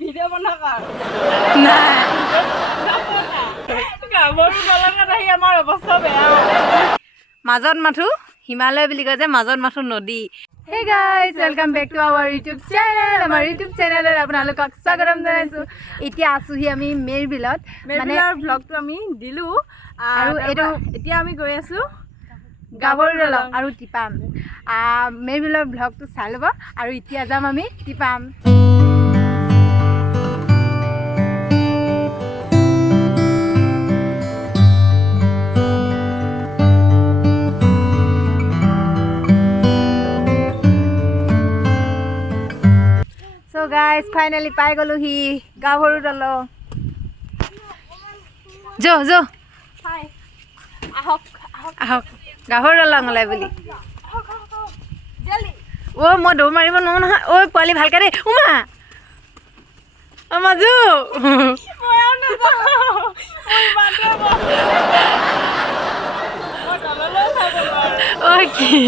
Video' বনাক নাই গাভৰু দলঙত আহি আমাৰ অৱস্থা বেয়া মাজত মাথো হিমালয় বুলি কয় যে মাজত মাথো নদী Hey guys, welcome back to our YouTube channel. Our YouTube channel er apnalok swagatam janaisu. Etia asuhi ami Merbilat. Mane vlog to ami dilu aru etu etia ami goi asu Gaboru dolong aru tipam. Merbilat vlog to saloba aru etia jam ami tipam. So guys, finally pai golu hi Gaboru dolong. Jo. Hi. Ahok. Gaboru dolong lai boli. Jali. O mo do maribo no na. Oi pali bhalke de. Uma. Amaju. Moya na ja. Oi bande bo. Mo dalolo sabo. Okay.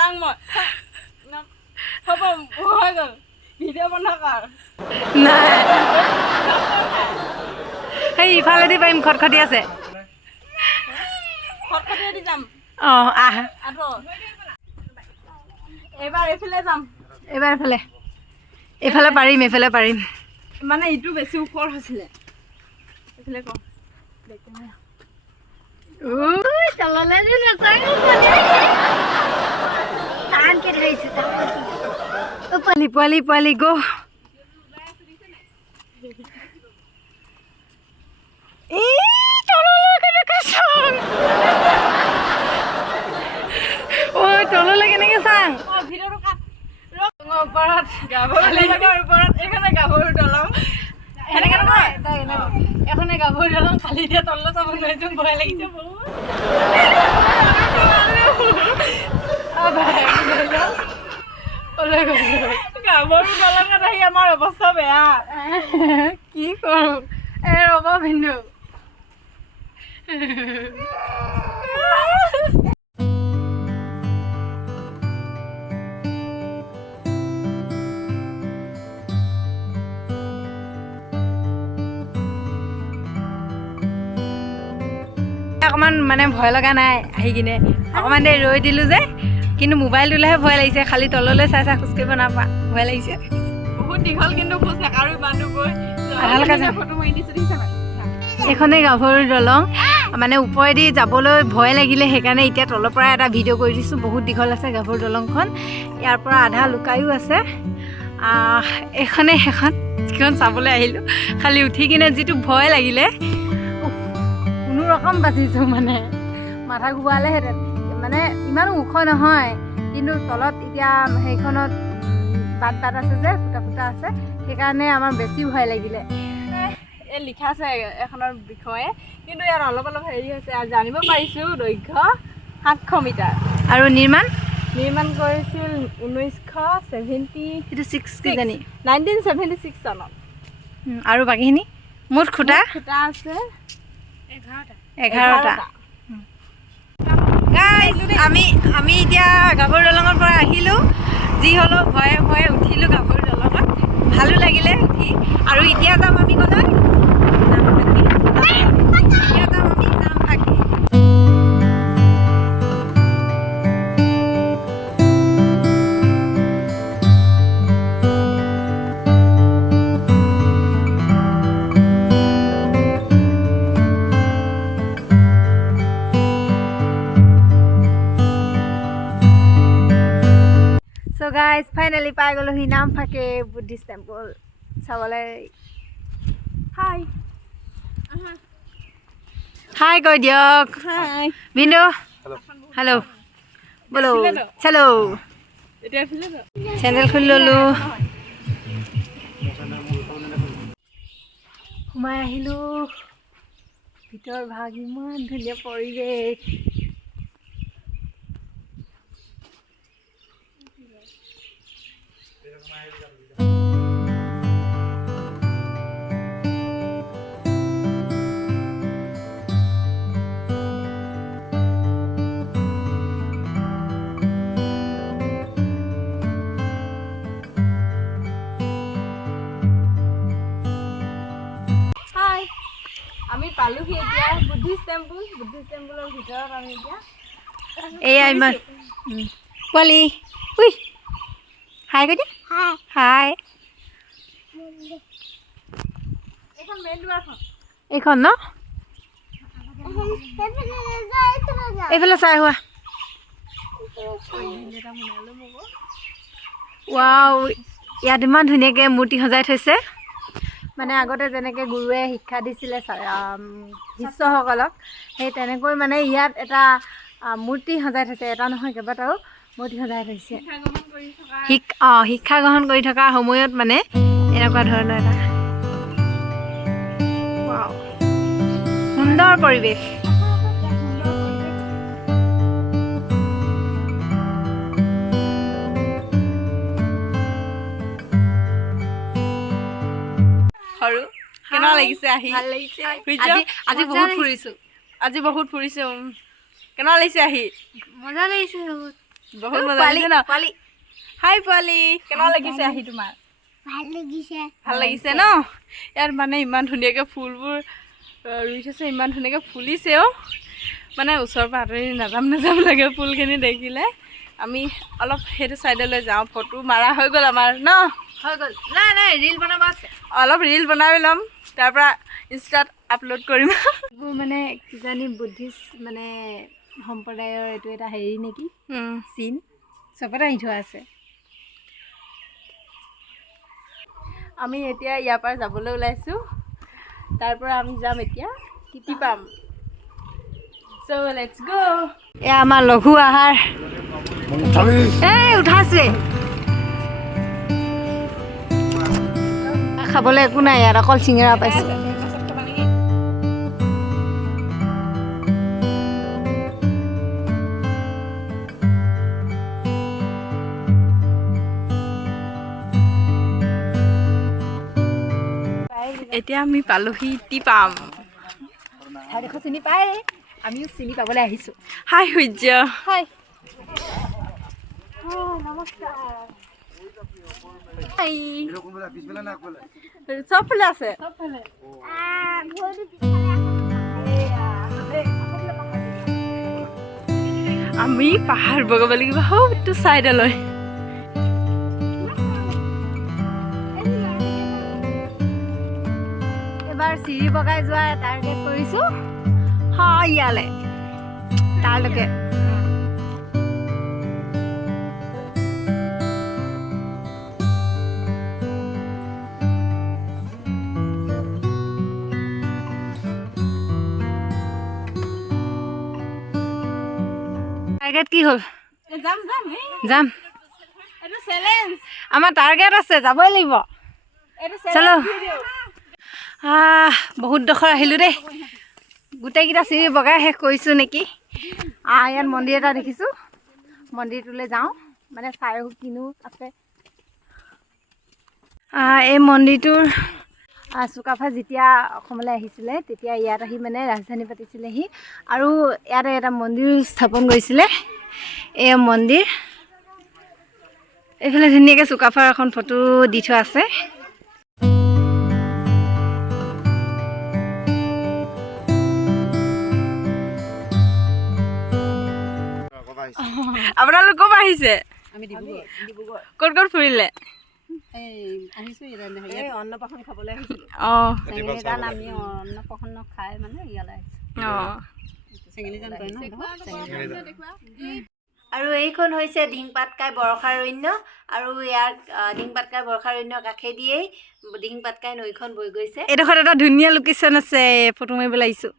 Tang mo. Habo hoy gol. Video বনাক নাই হেই ইফালে দি পাৰিম খটখটি আছে খটখটি দি যাম আহ আটো এবাৰ এফালে যাম এবাৰ এফালে পাৰিম মানে ইটো বেছি ওপৰ হৈছিলে এফালে কম ওই তললে যে নাচাং মানে টান কে ধৰিছে ও পালি গো ই তললে কেনেকে চাং ও তললে কেনেকে চাং ভিডিওটো কাট ওপৰত গাভৰুৰ ওপৰত এখানে গাভৰু দলং এনেকে নহয় এখনে গাভৰু দলং খালি দিয়া তললে চাব নোৱাৰিছো ভয় লাগিছে বহুত গাভৰু দলঙত আহি আমাৰ অৱস্থা বেয়া কি কৰো ৰ'ব ভিন্দু অকমান মানে ভয় লগা নাই আহি কিনে অকমান দেৰি ৰৈ দিলো যে কিন্তু মোবাইলটোলেহে ভয় লাগিছে খালি তললৈ চাই খোজ কাঢ়িব নাপা ভয় লাগিছে বহুত দীঘল কিন্তু খোজ আৰু বান্ধু গৈ ফটো মাৰি দিছো দেখিছা এইখনে গাভৰু দলং মানে ওপৰেদি যাবলৈ ভয় লাগিলে সেইকাৰণে এতিয়া তলৰ পৰা এটা ভিডিঅ' কৰি দিছোঁ বহুত দীঘল আছে গাভৰু দলংখন ইয়াৰ পৰা আধা লুকায়ো আছে সেইখন চাবলৈ আহিলোঁ খালি উঠি কিনে যিটো ভয় লাগিলে কোনো ৰকম বাচিছোঁ মানে মাথা ঘূৰালেহেঁতেন মানে ইমানো ওখ নহয় কিন্তু তলত এতিয়া সেইখনত বাট আছে যে ফুটা আছে সেইকাৰণে আমাৰ বেছি ভয় লাগিলে এই লিখা আছে এখনৰ বিষয়ে কিন্তু ইয়াৰ অলপ হেৰি হৈছে আৰু জানিব পাৰিছোঁ দৈৰ্ঘ্য 700 মিটাৰ আৰু নিৰ্মাণ কৰিছিল 1976 কিজানি 1976 চনত আৰু বাকীখিনি মুঠ খুটা আছে 11টা গাইজ আমি এতিয়া গাভৰু দলঙৰ পৰা আহিলোঁ যি হ'লেও ভয়ে উঠিলোঁ গাভৰু দলঙত ভালো লাগিলে উঠি আৰু এতিয়া যাম আমি গ'লে নামফাকে So guys, finally পাই গলো হি নামফাকে বুদ্ধিষ্ট টেম্পল চাবলৈ হাই কৈ দিয়ক বিন্দু হেল্ল' বলো চলো চেণ্ডেল খুলি ললো সোমাই আহিলোঁ ভিতৰ ভাগ ইমান ধুনীয়া পৰিৱেশ পালোহি এতিয়া বুদ্ধিষ্ট টেম্পলৰ ভিতৰত আমি এতিয়া এয়া ইমান পোৱালি উই হাই কৈ দিয়া হাই এইখন মেইন দুৱাৰখন এইখন ন এইফালে চাই হোৱা ৱাও ইয়াত ইমান ধুনীয়াকৈ মূৰ্তি সজাই থৈছে মানে আগতে যেনেকৈ গুৰুৱে শিক্ষা দিছিলে শিষ্যসকলক সেই তেনেকৈ মানে ইয়াত এটা মূৰ্তি সজাই থৈছে এটা নহয় কেইবাটাও মূৰ্তি সজাই থৈছে শিক্ষা গ্ৰহণ কৰি থকা সময়ত মানে এনেকুৱা ধৰণৰ এটা ৱাও সুন্দৰ পৰিৱেশ সৰু কেনেকুৱা লাগিছে আহি ভাল লাগিছে আজি বহুত ফুৰিছো কেনেকুৱা লাগিছে আহি মজা লাগিছে বহুত মজা লাগিছে ন হাই পোৱালি কেনেকুৱা লাগিছে আহি তোমাৰ ভাল লাগিছে ন ইয়াত মানে ইমান ধুনীয়াকৈ ফুলবোৰ ৰুই থৈছে ইমান ধুনীয়াকৈ ফুলিছেও মানে ওচৰৰ পৰা আঁতৰি নাযাম লাগে ফুলখিনি দেখিলে আমি অলপ সেইটো চাইডলৈ যাওঁ ফটো মাৰা হৈ গ'ল আমাৰ ন হৈ গ'ল নাই ৰিল বনাব আছে অলপ ৰিল বনাই ল'ম তাৰপৰা ইনষ্টাত আপলোড কৰিম এইবোৰ মানে কিজানি বুদ্ধিষ্ট মানে সম্প্ৰদায়ৰ এইটো এটা হেৰি নেকি চিন চবতে আহি থোৱা আছে আমি এতিয়া ইয়াৰ পৰা যাবলৈ ওলাইছোঁ তাৰ পৰা আমি যাম এতিয়া টিটি পাম চ' লেটছ গো এয়া আমাৰ লঘু আহাৰ এই উঠাইছোৱে খাবলৈ একো নাই ইয়াত অকল চিঙৰা পাইছোঁ এতিয়া আমি পালোহি টিপাম ঠাইডোখৰ চিনি পায় আমিও চিনি পাবলৈ আহিছোঁ হাই সূৰ্য হাই চব ফালে আছে আমি পাহাৰ বগাব লাগিব সৌটো চাইডলৈ এবাৰ চিৰি বগাই যোৱা টাৰ্গেট কৰিছোঁ হয় ইয়ালৈ তালৈকে টাৰ্গেট কি হ'ল যাম আমাৰ টাৰ্গেট আছে যাবই লাগিব চলো বহুত ডোখৰ আহিলোঁ দেই গোটেইকেইটা চিৰি বগাই শেষ কৰিছোঁ নেকি ইয়াত মন্দিৰ এটা দেখিছোঁ মন্দিৰটোলৈ যাওঁ মানে চাই কিনো আছে এই মন্দিৰটোৰ চুকাফা যেতিয়া অসমলৈ আহিছিলে তেতিয়া ইয়াত আহি মানে ৰাজধানী পাতিছিলেহি আৰু ইয়াতে এটা মন্দিৰ স্থাপন কৰিছিলে এই মন্দিৰ এইফালে ধুনীয়াকৈ চুকাফাৰ এখন ফটো দি থোৱা আছে আপোনালোক ক'ৰ পৰা আহিছে ক'ত ক'ত ফুৰিলে অন্নপ্ৰাশন খাবলৈ আহিছিলোঁ অঁ চেঙেলীজান আমি অন্নপ্ৰাশন খাই মানে ইয়ালৈ আহিছোঁ অঁ চেঙেলীজান কয় ন আৰু এইখন হৈছে ধিংপাটকাই বৰ্ষাৰণ্য আৰু ইয়াৰ ধিংপাটকাই বৰ্ষাৰণ্যৰ কাষেদিয়েই ধিংপাটকাই নৈখন বৈ গৈছে এইডোখৰত এটা ধুনীয়া লোকেশ্যন আছে ফটো মাৰিবলৈ আহিছোঁ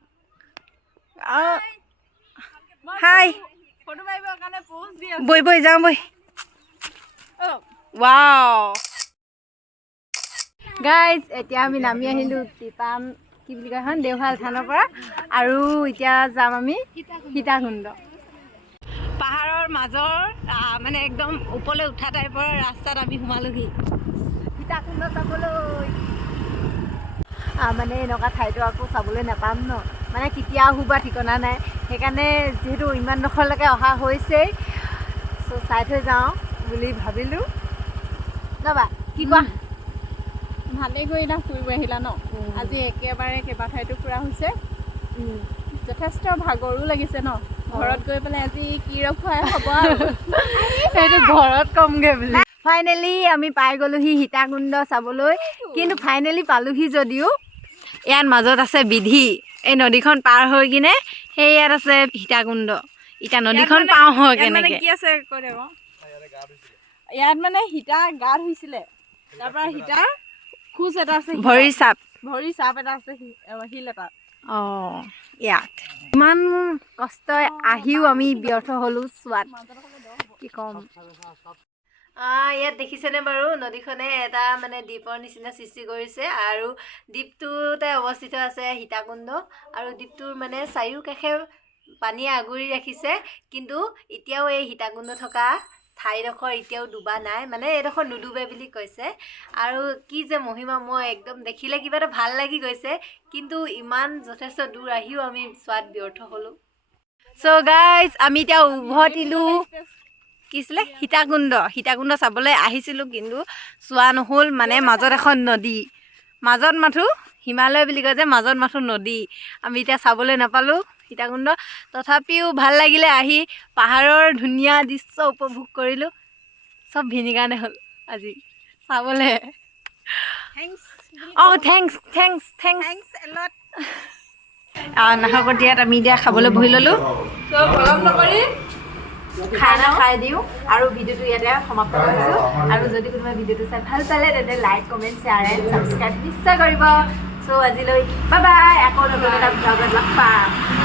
হাই ফটো মাৰিবৰ কাৰণে প'জ দি আছে বৈ যাওঁ বৈ ৱাও গাইজ এতিয়া আমি নামি আহিলোঁ টিপাম কি বুলি কয় এখন দেওশাল থানৰ পৰা আৰু এতিয়া যাম আমি সীতাকুণ্ড পাহাৰৰ মাজৰ মানে একদম ওপৰলৈ উঠা টাইপৰ ৰাস্তাত আমি সোমালোহি সীতাকুণ্ড চাবলৈ মানে এনেকুৱা ঠাইটো আকৌ চাবলৈ নাপাম ন মানে কেতিয়া আহোঁ বা ঠিকনা নাই সেইকাৰণে যিহেতু ইমান ডোখৰলৈকে অহা হৈছেই চ' চাই থৈ যাওঁ বুলি ভাবিলোঁ নবা কি কোৱা ভালেই কৰিলা ফুৰিব আহিলা ন আজি একেবাৰে কেইবা ঠাইতো ফুৰা হৈছে যথেষ্ট ভাগৰো লাগিছে ন ঘৰত গৈ পেলাই আজি কি ৰখুৱাই হ'ব আৰু সেইটো ঘৰত কমগে বুলি ফাইনেলি আমি পাই গ'লোহি সীতাকুণ্ড চাবলৈ কিন্তু ফাইনেলি পালোহি যদিও ইয়াত মাজত আছে বিধি এই নদীখন পাৰ হৈ কিনে সেই ইয়াত আছে সীতাকুণ্ড এতিয়া নদীখন পাৰ হয় কেনেকে কি আছে কৈ দে ইয়াত মানে সীতা গা ধুইছিলে তাৰপৰা সীতাৰ খোজ এটা আছে ভৰি চাপ এটা আছে শিল এটা ইয়াত ইমান কষ্ট আহিও আমি ব্যৰ্থ হ'লো চোৱাত কি ক'ম ইয়াত দেখিছেনে বাৰু নদীখনে এটা মানে দ্বীপৰ নিচিনা সৃষ্টি কৰিছে আৰু দ্বীপটোতে অৱস্থিত আছে সীতাকুণ্ড আৰু দ্বীপটোৰ মানে চাৰিওকাষে পানীয়ে আগুৰি ৰাখিছে কিন্তু এতিয়াও এই সীতাকুণ্ড থকা ঠাইডোখৰ এতিয়াও ডুবা নাই মানে এইডোখৰ নুডুবে বুলি কৈছে আৰু কি যে মহিমা মই একদম দেখিলে কিবা এটা ভাল লাগি গৈছে কিন্তু ইমান যথেষ্ট দূৰ আহিও আমি চোৱাত ব্যৰ্থ হ'লোঁ চ' গাইজ আমি এতিয়া উভতিলোঁ কি আছিলে সীতাকুণ্ড চাবলৈ আহিছিলোঁ কিন্তু চোৱা নহ'ল মানে মাজত এখন নদী মাজত মাথো হিমালয় বুলি কয় যে মাজত মাথো নদী আমি এতিয়া চাবলৈ নাপালোঁ সীতাকুণ্ড তথাপিও ভাল লাগিলে আহি পাহাৰৰ ধুনীয়া দৃশ্য উপভোগ কৰিলোঁ চব ভিনি কাৰণে হ'ল আজি চাবলৈ নাহৰকটীয়াত আমি এতিয়া খাবলৈ বহি ল'লোঁ খানা খাই দিওঁ আৰু ভিডিঅ'টো ইয়াতে সমাপ্ত কৰিছোঁ আৰু যদি কোনোবাই ভিডিঅ'টো চাই ভাল পালে তেন্তে like comment share and subscribe নিশ্চয় কৰিব চ' আজিলৈ বাই বাই আকৌ নতুন এটা ব্লগত লগ পাম